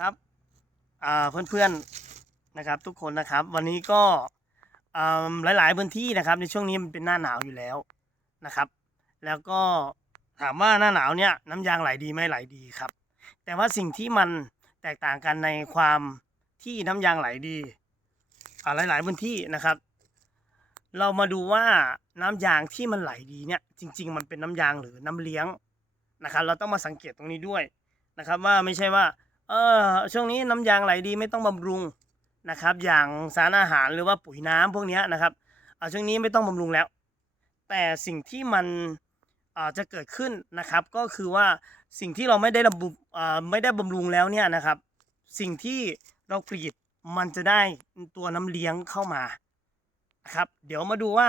ครับอ่าเพื่อนๆนะครับ ทุกคนนะครับ วันนี้ก็อ่าหลาย ๆ พื้นที่นะครับ ในช่วงนี้มันเป็นหน้าหนาวอยู่แล้วนะครับ แล้วก็ถามว่าหน้าหนาวเนี่ยน้ำยางไหลดีไหมไหลดีครับ แต่ว่าสิ่งที่มันแตกต่างกันในความที่น้ำยางไหลดีอ่าหลาย ๆ พื้นที่นะครับ เรามาดูว่าน้ำยางที่มันไหลดีเนี่ยจริง ๆ มันเป็นน้ำยางหรือน้ำเลี้ยงนะครับ เราต้องมาสังเกตตรงนี้ด้วยนะครับ ว่าไม่ใช่ว่า เออช่วงนี้น้ำยางไหลดีไม่ต้องบำรุงนะครับ อย่างสารอาหารหรือว่าปุ๋ยน้ำพวกนี้นะครับเอาช่วงนี้ไม่ต้องบำรุงแล้ว แต่สิ่งที่มันอาจะเกิดขึ้นนะครับ ก็คือว่าสิ่งที่เราไม่ได้บำรุงอ่าไม่ได้บำรุงแล้วเนี่ยนะครับ สิ่งที่เรากรีดมันจะได้ตัวน้ำเลี้ยงเข้ามานะครับ เดี๋ยวมาดูว่า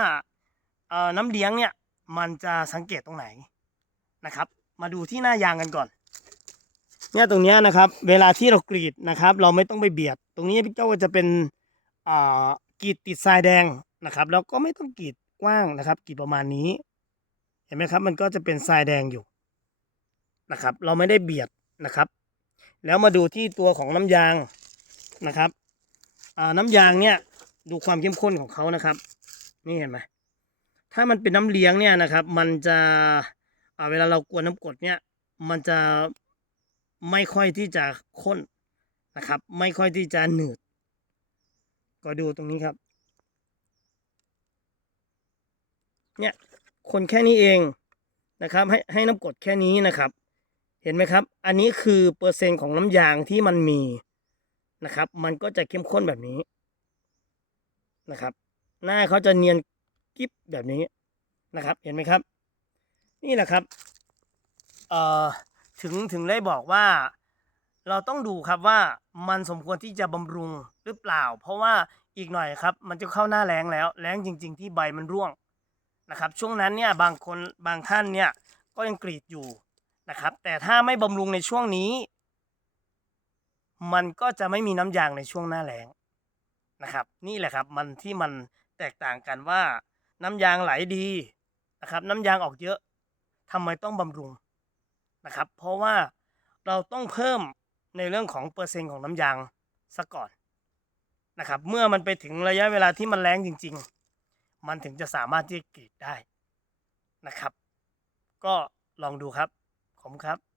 เออน้ำเลี้ยงเนี่ยมันจะสังเกตตรงไหนนะครับ มาดูที่หน้ายางกันก่อน เนี่ยตรงนี้นะครับ เวลาที่เรากรีดนะครับ เราไม่ต้องไปเบียด ตรงนี้พี่เจ้าก็จะเป็นอ่ากรีดติดทรายแดงนะครับแล้วก็ไม่ต้องกรีดกว้างนะครับกรีดประมาณนี้ เห็นไหมครับ มันก็จะเป็นทรายแดงอยู่นะครับ เราไม่ได้เบียดนะครับ แล้วมาดูที่ตัวของน้ำยางนะครับอ่าน้ำยางเนี่ยดูความเข้มข้นของเขานะครับ นี่เห็นไหมถ้ามันเป็นน้ำเลี้ยงเนี่ยนะครับ มันจะอ่าเวลาเรากวนน้ำกดเนี่ย มันจะ ไม่ค่อยที่จะข้นนะครับ ไม่ค่อยที่จะหนืด ก็ดูตรงนี้ครับ เนี่ยคนแค่นี้เองนะครับ ให้ให้น้ำกดแค่นี้นะครับ เห็นไหมครับ อันนี้คือเปอร์เซ็นต์ของน้ำยางที่มันมีนะครับ มันก็จะเข้มข้นแบบนี้นะครับ หน้าเขาจะเนียนกิ๊บแบบนี้นะครับ เห็นไหมครับ นี่แหละครับเอ่อ ถึงถึงได้บอกว่า เราต้องดูครับว่ามันสมควรที่จะบำรุงหรือเปล่า เพราะว่าอีกหน่อยครับ มันจะเข้าหน้าแล้งแล้วแล้งจริง ๆ ที่ใบมันร่วงนะครับ ช่วงนั้นเนี่ยบางคนบางท่านเนี่ยก็ยังกรีดอยู่นะครับ แต่ถ้าไม่บำรุงในช่วงนี้ มันก็จะไม่มีน้ำยางในช่วงหน้าแล้งนะครับ นี่แหละครับมันที่มันแตกต่างกันว่า น้ำยางไหลดีนะครับ น้ำยางออกเยอะทำไมต้องบำรุง นะครับ เพราะว่าเราต้องเพิ่มในเรื่องของเปอร์เซ็นต์ของน้ำยางซะก่อนนะครับ เมื่อมันไปถึงระยะเวลาที่มันแรงจริง ๆ มันถึงจะสามารถที่จะกรีดได้นะครับ ก็ลองดูครับ ขอบคุณครับ